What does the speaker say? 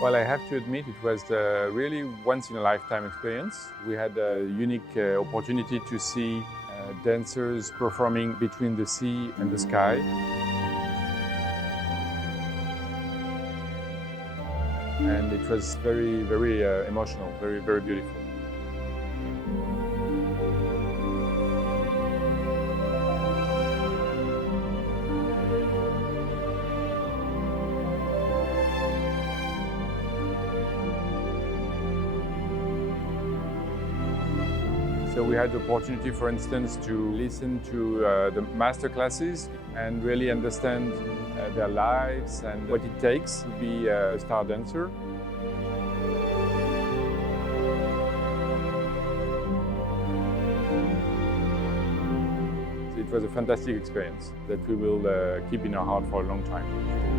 Well, I have to admit it was really once-in-a-lifetime experience. We had a unique opportunity to see dancers performing between the sea and the sky. And it was very, very emotional, very, very beautiful. So we had the opportunity, for instance, to listen to the master classes and really understand their lives and what it takes to be a star dancer. It was a fantastic experience that we will keep in our heart for a long time.